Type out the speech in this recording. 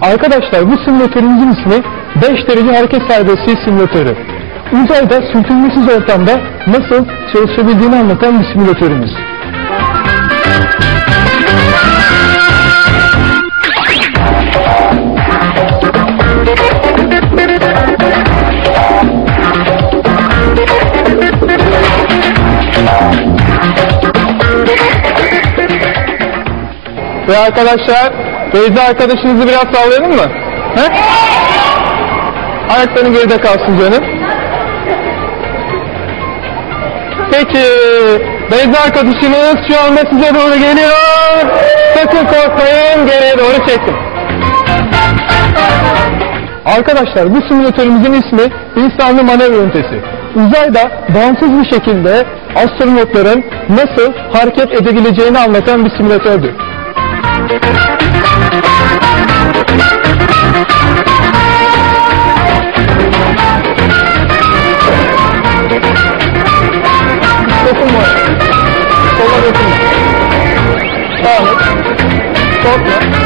Arkadaşlar bu simülatörümüzün ismi 5 derece hareket serbestliği simülatörü. Uzayda sürtünmesiz ortamda nasıl çalışabildiğini anlatan bir simülatörümüz. Ve arkadaşlar, Beyza arkadaşınızı biraz sallayalım mı? He? Ayakların geride kalsın canım. Peki, Beyza arkadaşınız şu anda size doğru geliyor. Sakın korkmayın, geriye doğru çekin. Arkadaşlar, bu simülatörümüzün ismi insanlı manevra ünitesi. Uzayda bağımsız bir şekilde astronotların nasıl hareket edebileceğini anlatan bir simülatördür. Dokunma. Sola dokunma. Sağ ol. Korkma.